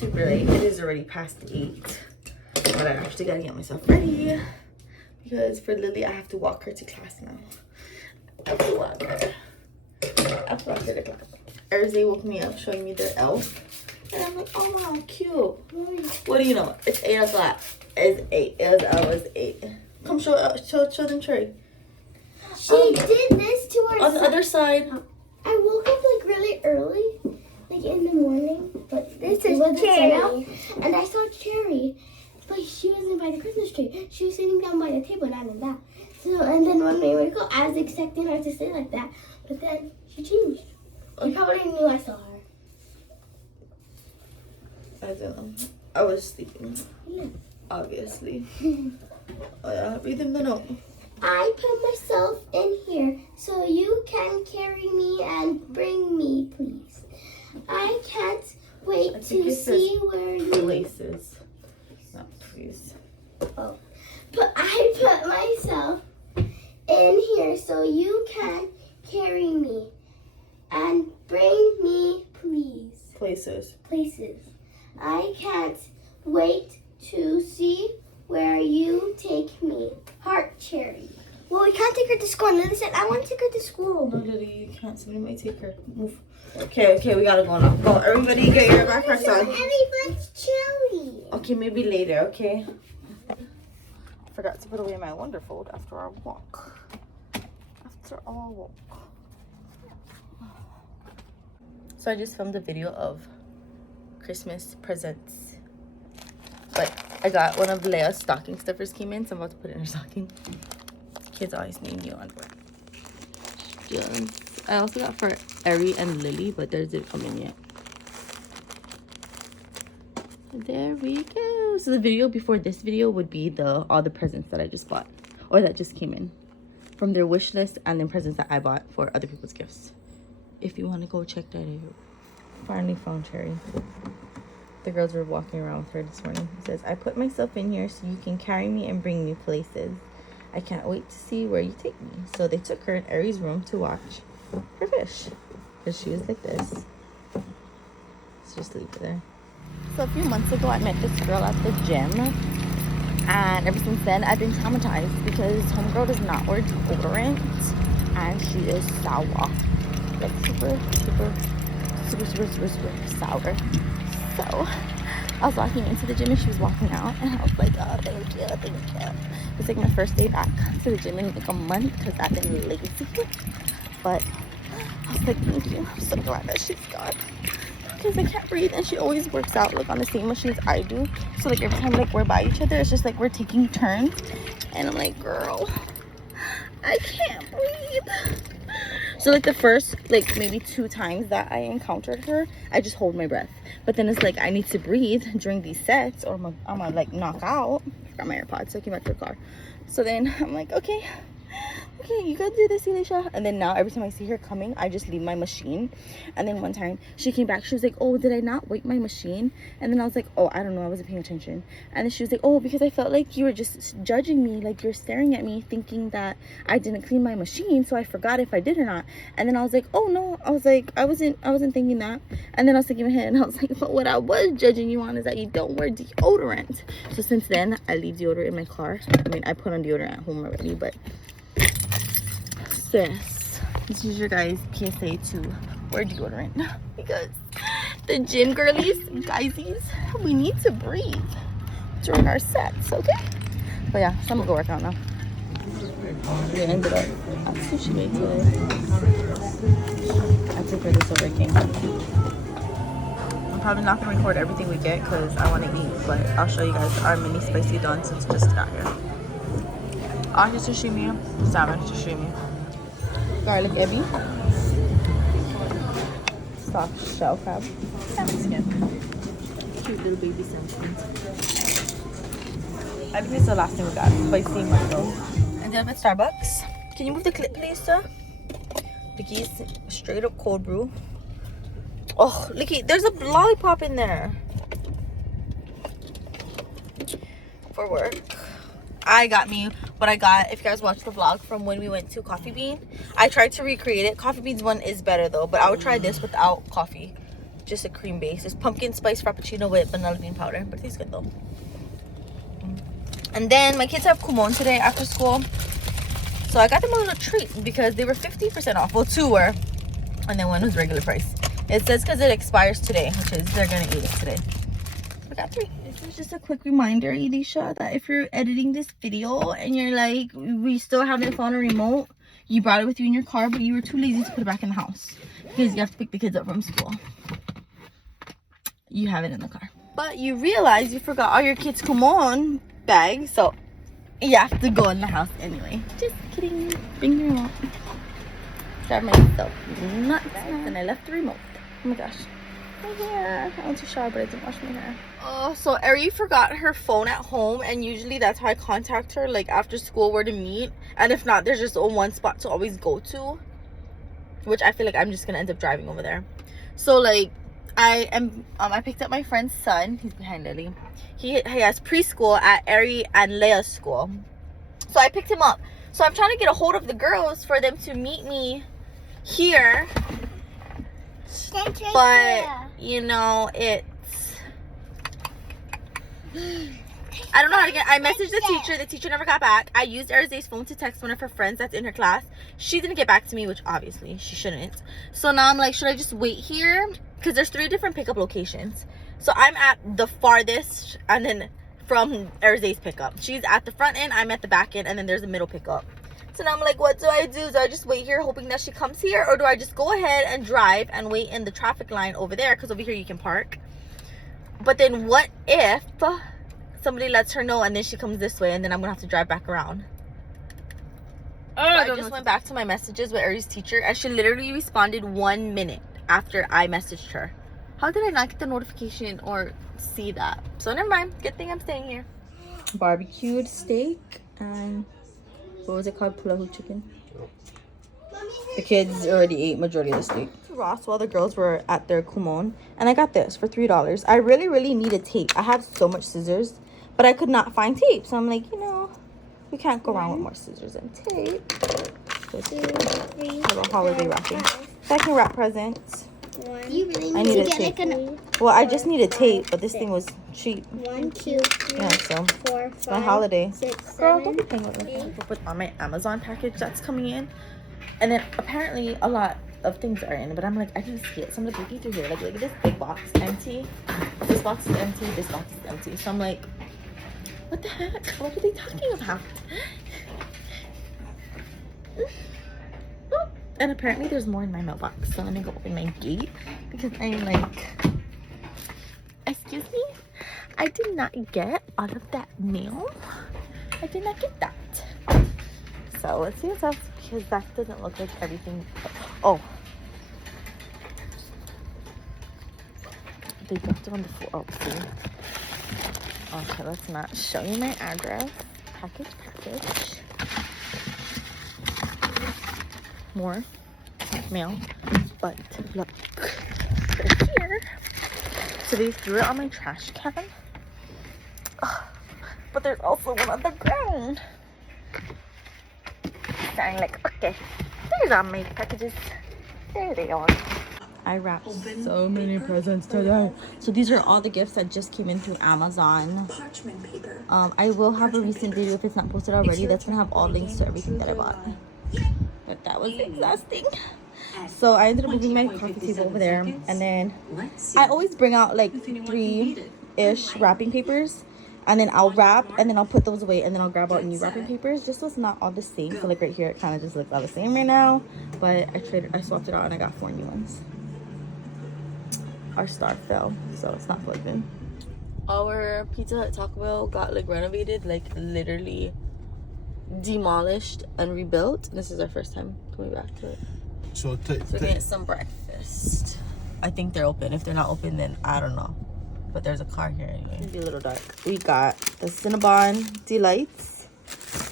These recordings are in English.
super late. It is already past 8. But I actually gotta get myself ready. Because for Lily, I have to walk her to class now. I have to walk her. I have to walk her to class. Thursday woke me up showing me their elf. And I'm like, oh wow, cute. What do you know? It's 8 o'clock. It's 8. It was almost 8. Come show them Trey. She did this to her on the other side. I woke up like really early, like in the morning. But this is Cherry. And I saw Cherry, but she wasn't by the Christmas tree. She was sitting down by the table, not in that. So, and then when we went to go, I was expecting her to sit like that, but then she changed. She probably knew I saw her. I don't know. I was sleeping. Yeah. Obviously. Oh yeah, read them the note. I put myself in here so you can carry me and bring me, please. I can't wait to see where you... Places. Not please. Oh. But I put myself in here so you can carry me and bring me, please. Places. I can't wait to see where you take me. Heart Cherry. Well, we can't take her to school. And Lily said, I want to take her to school. No, Lily, you can't. Somebody might take her. Move. Okay, we gotta go now. Go, everybody get your backpacks on. Everyone's chilly. Okay, maybe later, okay? I forgot to put away my Wonder Fold after our walk. So I just filmed a video of Christmas presents. But I got one of Leia's stocking stuffers came in, so I'm about to put it in her stocking. Kids always name you on board. I also got for Eri and Lily, but theirs didn't come in yet. There we go. So the video before this video would be all the presents that I just bought, or that just came in from their wish list, and then presents that I bought for other people's gifts. If you want to go check that out. Finally found Cherry. The girls were walking around with her this morning. It says, I put myself in here so you can carry me and bring me places. I can't wait to see where you take me. So they took her in Eri's room to watch her fish. Because she was like this. Let's just leave it there. So a few months ago, I met this girl at the gym. And ever since then, I've been traumatized because homegirl does not wear deodorant. And she is sour. Like super sour. So I was walking into the gym and she was walking out, and I was like, oh, thank you. It's like my first day back to the gym in like a month because I've been lazy. But I was like, thank you. I'm so glad that she's gone because I can't breathe, and she always works out like on the same machines I do. So like every time like we're by each other, it's just like we're taking turns, and I'm like, girl, I can't breathe. So like the first like maybe 2 times that I encountered her, I just hold my breath. But then it's like I need to breathe during these sets or I'm gonna like knock out. I forgot my AirPods, so I came back to the car. So then I'm like, okay, you gotta do this, Alicia. And then now every time I see her coming, I just leave my machine. And then one time she came back, she was like, oh, did I not wipe my machine? And then I was like, oh, I don't know, I wasn't paying attention. And then she was like, oh, because I felt like you were just judging me, like you're staring at me thinking that I didn't clean my machine, so I forgot if I did or not. And then I was like, oh no, I was like, I wasn't thinking that. And then I was thinking in my head, and I was like, but what I was judging you on is that you don't wear deodorant. So since then, I leave deodorant in my car. I mean, I put on deodorant at home already, but this is your guys' PSA to wear deodorant because the gym girlies, guysies, we need to breathe during our sets, okay? But yeah, so I'm gonna go work out now. We ended up at Sushi Bay today. I took her this over again. I'm probably not gonna record everything we get because I want to eat, but I'll show you guys our mini spicy don since we just got here. Ahi sashimi, salmon sashimi, garlic ebi, soft shell crab, salmon skin, cute little baby salmon. I think it's the last thing we got, spicy mango. And then with Starbucks. Can you move the clip, please, sir? Vicky's straight up cold brew. Oh, looky, there's a lollipop in there. For work. I got me what I got. If you guys watched the vlog from when we went to Coffee Bean, I tried to recreate it. Coffee Bean's one is better though, but I would try this without coffee. just a cream base. It's pumpkin spice frappuccino with vanilla bean powder, but it tastes good though. And then my kids have Kumon today after school, so I got them a little treat because they were 50% off. Well, 2 were, and then 1 was regular price. It says because it expires today, which is they're gonna eat it today. I got 3. This is just a quick reminder, Elisha, that if you're editing this video and you're like, we still haven't found a remote, you brought it with you in your car, but you were too lazy to put it back in the house because you have to pick the kids up from school. You have it in the car, but you realize you forgot all your kids' Kumon bag, so you have to go in the house anyway. Just kidding. Bring the remote. Drive myself nuts, and I left the remote. Oh my gosh. My hair. I went to shower, but I didn't wash my hair. Oh, so Ari forgot her phone at home, and usually that's how I contact her, like after school, where to meet. And if not, there's just one spot to always go to, which I feel like I'm just gonna end up driving over there. So like, I picked up my friend's son. He's behind Lily. He has preschool at Ari and Leia's school, so I picked him up. So I'm trying to get a hold of the girls for them to meet me here, but you know, it's, I don't know how to get. I messaged the teacher never got back. I used Ariza's phone to text one of her friends that's in her class. She didn't get back to me, which obviously she shouldn't. So now I'm like, should I just wait here? Because there's 3 different pickup locations. So I'm at the farthest, and then from Ariza's pickup, she's at the front end, I'm at the back end, and then there's a middle pickup. So now I'm like, what do I do? Do I just wait here hoping that she comes here, or do I just go ahead and drive and wait in the traffic line over there? Because over here you can park. But then what if somebody lets her know and then she comes this way, and then I'm gonna have to drive back around? So I just went back to my messages with Ari's teacher, and she literally responded 1 minute after I messaged her. How did I not get the notification or see that? So never mind. Good thing I'm staying here. Barbecued steak and what was it called? Pulahu chicken. The kids already ate majority of the steak. Ross while the girls were at their Kumon, and I got this for $3. I really needed tape. I have so much scissors, but I could not find tape. So I'm like, you know, we can't go around with more scissors and tape. So little holiday wrapping. So I can wrap presents. You really I needed tape. Well, I just needed tape, but this thing was cheap. 1, 2, 3, yeah, so 4, 5, my holiday. 6, Girl, 7, don't be playing with me. I'll put on my Amazon package that's coming in, and then apparently a lot of things are in, but I'm like, I didn't see it, so I'm like looking through here. Like, look at this big box, empty. This box is empty. This box is empty. So I'm like, what the heck? What are they talking about? And apparently there's more in my mailbox, so let me go open my gate because I'm like, excuse me, I did not get all of that mail. I did not get that. So let's see what's up, because that doesn't look like everything. Oh, they dropped it on the floor. Oh, see. Okay, let's not show you my address. Package. More mail, but look, they're here. So they threw it on my trash can. Ugh. But there's also one on the ground. So I'm like, okay, there's all my packages. There they are. I wrapped so many presents today. So these are all the gifts that just came in through Amazon. I will have a recent video if it's not posted already. That's gonna have all links to everything that I bought. But that was exhausting. So I ended up moving my coffee table over there, and then I always bring out like 3-ish wrapping papers, and then I'll wrap, and then I'll put those away, and then I'll grab out new wrapping papers just so it's not all the same. So like right here, it kind of just looks all the same right now, but I swapped it out and I got 4 new ones. Our star fell, so it's not plugged in. Our Pizza Hut Taco Bell got like renovated, like literally demolished and rebuilt. This is our first time coming back to it. So we're gonna get some breakfast. I think they're open. If they're not open, then I don't know. But there's a car here anyway. It'll be a little dark. We got the Cinnabon Delights.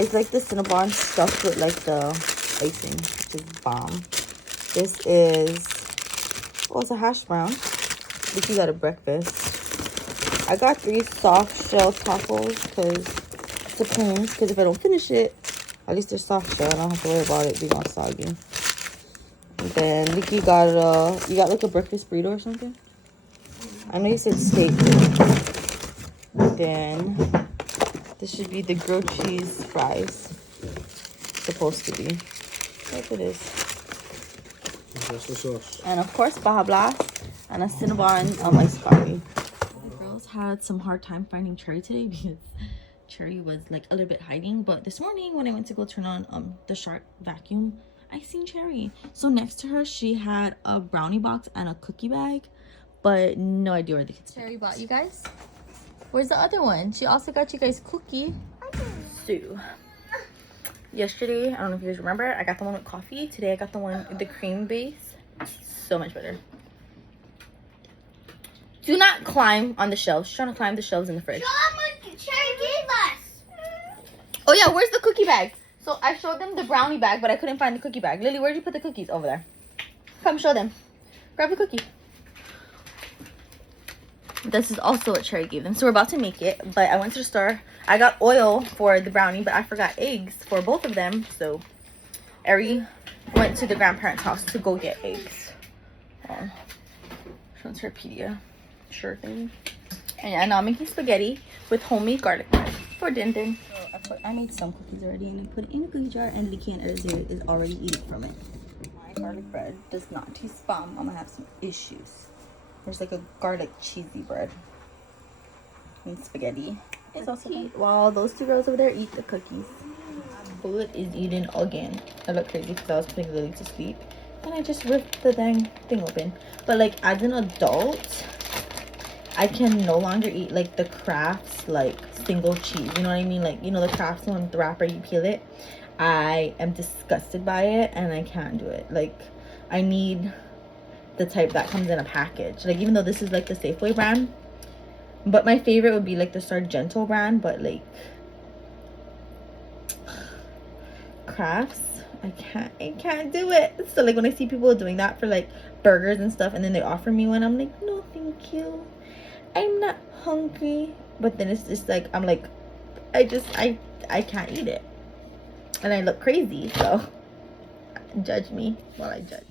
It's like the Cinnabon stuffed with like the icing, which is bomb. This is, well, it's a hash brown. This you got a breakfast. I got 3 soft shell tacos because if I don't finish it, at least they're soft shell. I don't have to worry about it being all soggy. And then Nikki got you got like a breakfast burrito or something? I know you said steak. Then this should be the grilled cheese fries. Supposed to be. Yes, it is. That's the sauce. And of course, Baja Blast and a Cinnabon iced coffee. The girls had some hard time finding Cherry today because Cherry was like a little bit hiding. But this morning when I went to go turn on the Shark vacuum, I seen Cherry. So next to her, she had a brownie box and a cookie bag, but no idea where the kids. Cherry bought you guys. Where's the other one? She also got you guys cookie. So yesterday, I don't know if you guys remember, I got the one with coffee. Today I got the one with the cream base. So much better. Do not climb on the shelves. She's trying to climb the shelves in the fridge. Show them what Cherry gave us. Oh yeah, where's the cookie bag? So I showed them the brownie bag, but I couldn't find the cookie bag. Lily, where'd you put the cookies? Over there. Come show them. Grab the cookie. This is also what Cherry gave them. So we're about to make it, but I went to the store. I got oil for the brownie, but I forgot eggs for both of them. So Ari went to the grandparents' house to go get eggs. Transferpedia. Sure thing. And yeah, now I'm making spaghetti with homemade garlic bread for Din Din. So I made some cookies already and I put it in a cookie jar, and Licky and Erzir is already eating from it. My garlic bread does not taste bomb. I'm gonna have some issues. There's like a garlic cheesy bread and spaghetti. It's also good. While those two girls over there eat the cookies. Bullet is eating again. I look crazy because I was putting Lily to sleep and I just ripped the dang thing open. But like as an adult, I can no longer eat like the Kraft's like single cheese. You know what I mean? Like, you know, the Kraft's one with the wrapper, you peel it. I am disgusted by it and I can't do it. Like, I need the type that comes in a package. Like, even though this is like the Safeway brand, but my favorite would be like the Sargento brand. But like Kraft's, I can't do it. So like when I see people doing that for like burgers and stuff, and then they offer me one, I'm like, no thank you, I'm not hungry. But then it's just like, I'm like, I can't eat it and I look crazy. So judge me while I judge.